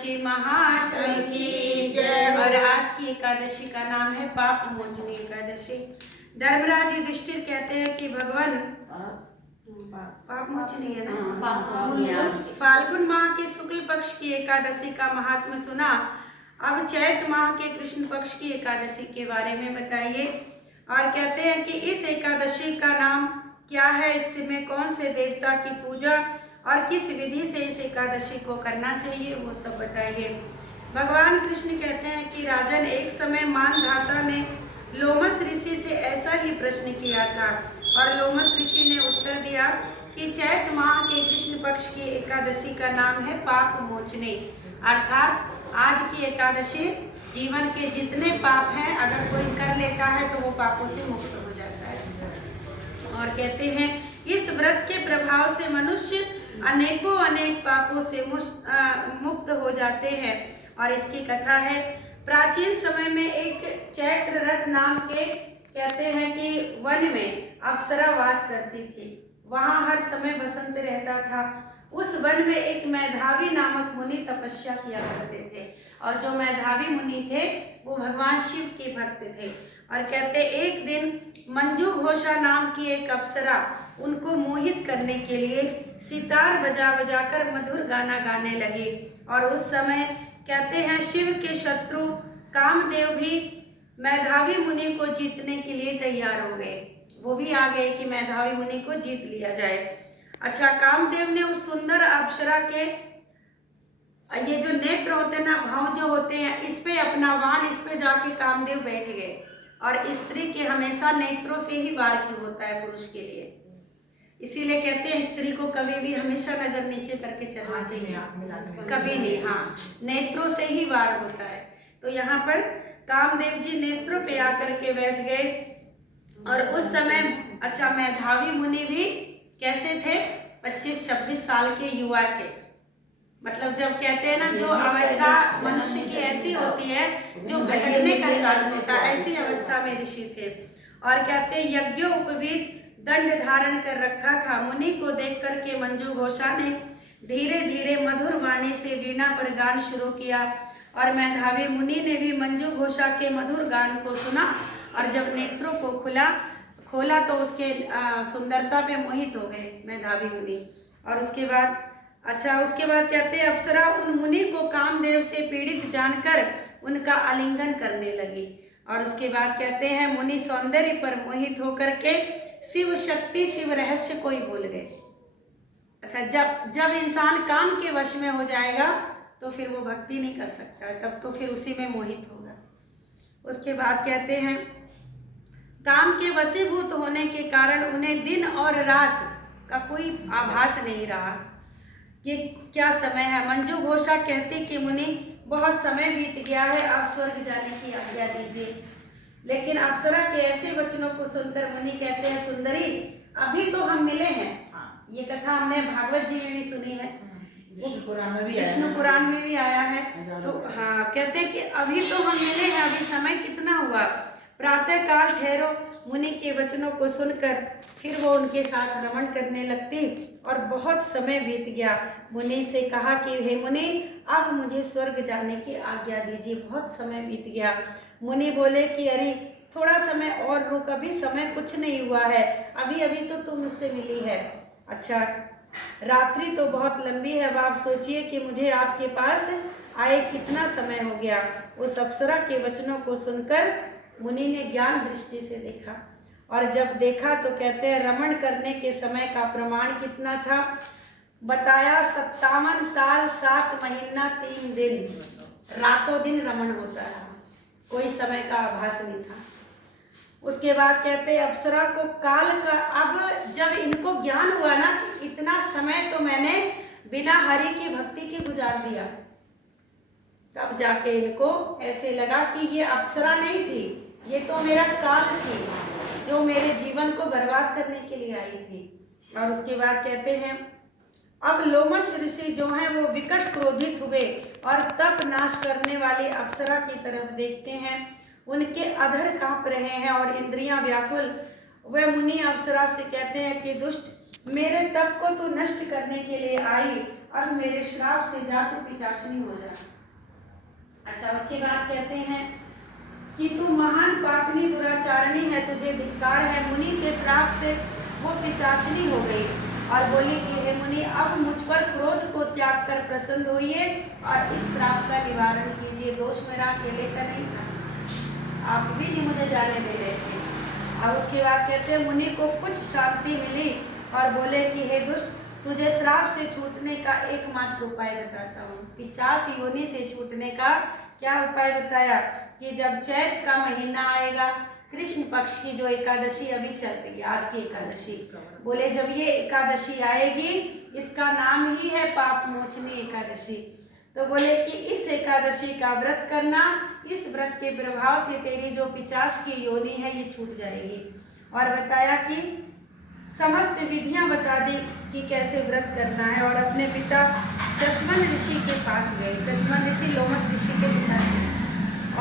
एकादशी महात्म की जय। और आज की एकादशी का नाम है पाप मोचनी एकादशी। धर्मराज युधिष्ठिर कहते हैं कि भगवान पाप मोचनी है ना, फाल्गुन माह के शुक्ल पक्ष की एकादशी का महात्म्य सुना। अब चैत माह के कृष्ण पक्ष की एकादशी के बारे में बताइए। और कहते हैं कि इस एकादशी का नाम क्या है, इसमें कौन से देवता की पूजा और किस विधि से इस एकादशी को करना चाहिए, वो सब बताइए। भगवान कृष्ण कहते हैं कि राजन, एक समय मानधाता ने लोमस ऋषि से ऐसा ही प्रश्न किया था और लोमस ऋषि ने उत्तर दिया कि चैत माह के कृष्ण पक्ष की एकादशी का नाम है पाप मोचनी, अर्थात आज की एकादशी जीवन के जितने पाप हैं अगर कोई कर लेता है तो वो पापों से मुक्त हो जाता है। और कहते हैं इस व्रत के प्रभाव से मनुष्य अनेक पापों से मुक्त हो जाते हैं। और इसकी कथा है, प्राचीन समय में एक चैत्र रथ नाम के कहते हैं कि वन में अप्सरा वास करती थी। वहाँ हर समय बसंत रहता था। उस वन में एक मेधावी नामक मुनि तपस्या किया करते थे और जो मेधावी मुनि थे वो भगवान शिव के भक्त थे। और कहते एक दिन मंजू घोषा नाम की एक अप्सरा उनको मोहित करने के लिए सितार बजा बजा कर मधुर गाना गाने लगी। और उस समय कहते हैं शिव के शत्रु कामदेव भी मेधावी मुनि को जीतने के लिए तैयार हो गए। वो भी आ गए कि मेधावी मुनि को जीत लिया जाए। अच्छा, कामदेव ने उस सुंदर अप्सरा के ये जो नेत्र होते हैं ना, भाव जो होते हैं, इस पे अपना वाण इस पे जाके कामदेव बैठ गए। और स्त्री के हमेशा नेत्रों से ही वार की होता है पुरुष के लिए, इसीलिए कहते हैं स्त्री को कभी भी हमेशा नजर नीचे करके चलना चाहिए, कभी नहीं। हाँ, नेत्रों से ही वार होता है। तो यहाँ पर कामदेव जी नेत्रों पे आकर के बैठ गए। और उस समय अच्छा मेधावी मुनि भी कैसे थे, 25-26 साल के युवा थे। मतलब जब कहते हैं ना जो अवस्था मनुष्य की ऐसी होती है जो भटकने का चांस होता है, ऐसी अवस्था में ऋषि थे। और कहते हैं यज्ञोपवीत दंड धारण कर रखा था। मुनि को देख करके मंजू घोषा ने धीरे धीरे मधुर वाणी से वीणा पर गान शुरू किया। और मेधावी मुनि ने भी मंजू घोषा के मधुर गान को सुना और जब नेत्रों को खोला तो उसके सुंदरता पे मोहित हो गए मेधावी मुनि। और उसके बाद कहते हैं अप्सरा उन मुनि को कामदेव से पीड़ित जानकर उनका आलिंगन करने लगी। और उसके बाद कहते हैं मुनि सौंदर्य पर मोहित होकर के शिव शक्ति शिव रहस्य को ही भूल गए। अच्छा, जब इंसान काम के वश में हो जाएगा तो फिर वो भक्ति नहीं कर सकता, तब तो फिर उसी में मोहित होगा। उसके बाद कहते हैं काम के वशीभूत होने के कारण उन्हें दिन और रात का कोई आभास नहीं रहा कि क्या समय है। मंजू घोषा कहती कि मुनि बहुत समय बीत गया है, आप स्वर्ग जाने की आज्ञा दीजिए। लेकिन अप्सरा के ऐसे वचनों को सुनकर मुनि कहते हैं सुंदरी, अभी तो हम मिले हैं। ये कथा हमने भागवत जी में भी सुनी है, विष्णु पुराण में भी आया है। तो हाँ, कहते हैं कि अभी तो हम मिले हैं, अभी समय कितना हुआ, प्रातः काल ठहरो। मुनि के वचनों को सुनकर फिर वो उनके साथ रमण करने लगती और बहुत समय बीत गया। मुनि से कहा कि हे मुनि, अब मुझे स्वर्ग जाने की आज्ञा दीजिए, बहुत समय बीत गया। मुनि बोले कि अरे थोड़ा समय और रुक, अभी समय कुछ नहीं हुआ है, अभी अभी तो तुम मुझसे मिली है। अच्छा, रात्रि तो बहुत लंबी है, अब आप सोचिए कि मुझे आपके पास आए कितना समय हो गया। उस अप्सरा के वचनों को सुनकर मुनि ने ज्ञान दृष्टि से देखा और जब देखा तो कहते हैं रमण करने के समय का प्रमाण कितना था, बताया 57 साल 7 महीना 3 दिन, रातों दिन रमण होता है, कोई समय का आभास नहीं था। उसके बाद कहते हैं अप्सरा को काल का, अब जब इनको ज्ञान हुआ ना कि इतना समय तो मैंने बिना हरि की भक्ति के गुजार दिया, तब जाके इनको ऐसे लगा कि ये अप्सरा नहीं थी, ये तो मेरा काल थी जो मेरे जीवन को बर्बाद करने के लिए आई थी। और उसके बाद कहते हैं अब लोमश ऋषि जो हैं वो विकट क्रोधित हुए और तप नाश करने वाली अप्सरा की तरफ देखते हैं। उनके अधर कांप रहे हैं और इंद्रियां व्याकुल। वह मुनि अप्सरा से कहते हैं कि दुष्ट, मेरे तप को तो नष्ट करने के लिए आई अब मेरे श्राप से जा, तू पिचाशनी हो जा। अच्छा, उसके बाद कहते हैं कि तू महान पापनी दुराचारणी है, तुझे धिक्कार है। मुनि के श्राप से वो पिचाशनी हो गई और बोली कि हे मुनि, अब मुझ पर क्रोध को त्याग कर प्रसन्न होइए और इस श्राप का निवारण कीजिए। दोष मेरा अकेले का नहीं था, आप भी नहीं मुझे जाने दे रहे थे। और उसके बाद कहते हैं मुनि को कुछ शांति मिली और बोले कि हे दुष्ट, तुझे श्राप से छूटने का एकमात्र उपाय बताता हूँ। 50 योनि से छूटने का क्या उपाय बताया कि जब चैत का महीना आएगा, कृष्ण पक्ष की जो एकादशी अभी चल रही है, आज की एकादशी, बोले जब ये एकादशी आएगी, इसका नाम ही है पाप मोचनी एकादशी। तो बोले कि इस एकादशी का व्रत करना, इस व्रत के प्रभाव से तेरी जो 50 की योनि है ये छूट जाएगी। और बताया कि समस्त विधियां बता दी कि कैसे व्रत करना है। और अपने पिता चश्मन ऋषि के पास गए। चश्मन ऋषि लोमस ऋषि के पिता थे।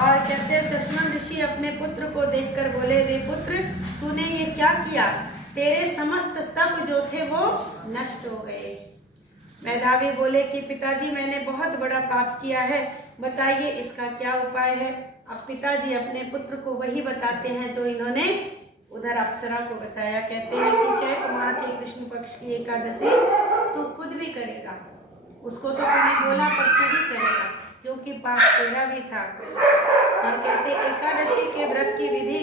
और कहते हैं चश्मन ऋषि अपने पुत्र को देखकर बोले, रे पुत्र, तूने ये क्या किया? तेरे समस्त तप जो थे वो नष्ट हो गए। मेधावी बोले कि पिताजी, मैंने बहुत बड़ा पाप किया है, बताइए इसका क्या उपाय है। अब पिताजी अपने पुत्र को वही बताते हैं जो इन्होंने उधर अप्सरा को बताया। कहते हैं कि चैत माह के कृष्ण पक्ष की एकादशी तू खुद भी करेगा, उसको तो तूने बोला पर तू भी करेगा, क्योंकि पाप तेरा भी था। और कहते एकादशी के व्रत की विधि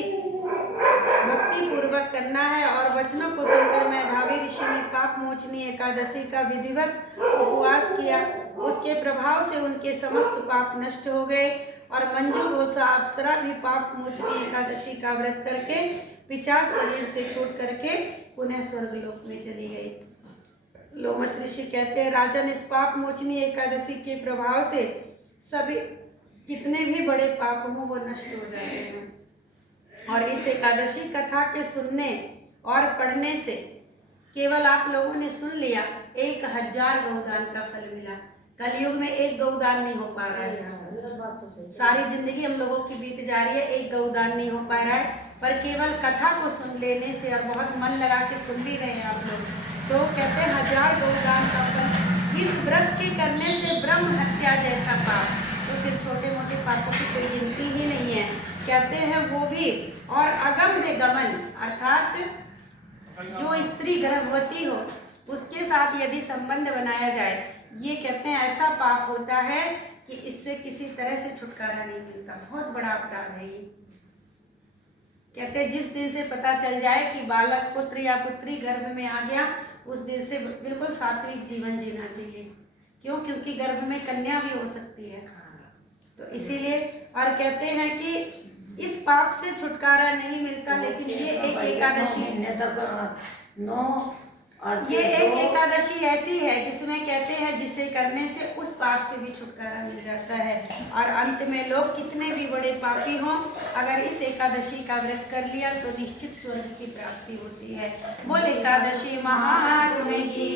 भक्ति पूर्वक करना है। और वचनों को सुनकर मेधावी ऋषि ने पाप मोचनी एकादशी का विधिवत उपवास किया। उसके प्रभाव से उनके समस्त पाप नष्ट हो गए और मंजू घोषा अप्सरा भी पाप मोचनी एकादशी का व्रत करके 50 शरीर से छूट करके पुनः स्वर्गलोक में चली गई। लोमस ऋषि कहते हैं, राजन, इस पाप मोचनी एकादशी के प्रभाव से सभी कितने भी बड़े पाप हों वो नष्ट हो जाते हैं। और इस एकादशी कथा के सुनने और पढ़ने से केवल आप लोगों ने सुन लिया, 1000 गौदान का फल मिला। कलयुग में एक गौदान नहीं हो पा रहा है, सारी जिंदगी हम लोगों की बीत जा रही है, एक गौदान नहीं हो पा रहा है। पर केवल कथा को सुन लेने से, और बहुत मन लगा के सुन भी रहे हैं आप लोग, तो कहते हैं 1000 गौदान का फल। इस व्रत के करने से ब्रह्म हत्या जैसा पाप, तो फिर छोटे मोटे पापों की कोई गिनती ही नहीं है, कहते हैं वो भी। और अगम्य गमन, अर्थात जो स्त्री गर्भवती हो उसके साथ यदि संबंध बनाया जाए, ये कहते हैं ऐसा पाप होता है कि इससे किसी तरह से छुटकारा नहीं मिलता, बहुत बड़ा अपराध है ये। कहते हैं जिस दिन से पता चल जाए कि बालक पुत्र या पुत्री गर्भ में आ गया, उस दिन से बिल्कुल सात्विक जीवन जीना चाहिए। क्यों? क्योंकि गर्भ में कन्या भी हो सकती है, तो इसीलिए। और कहते हैं कि इस पाप से छुटकारा नहीं मिलता, लेकिन ये एक एकादशी ऐसी है जिसमें कहते हैं जिसे करने से उस पाप से भी छुटकारा मिल जाता है। और अंत में लोग कितने भी बड़े पापी हों, अगर इस एकादशी का व्रत कर लिया तो निश्चित स्वर्ग की प्राप्ति होती है। बोल एकादशी महात्म्य की।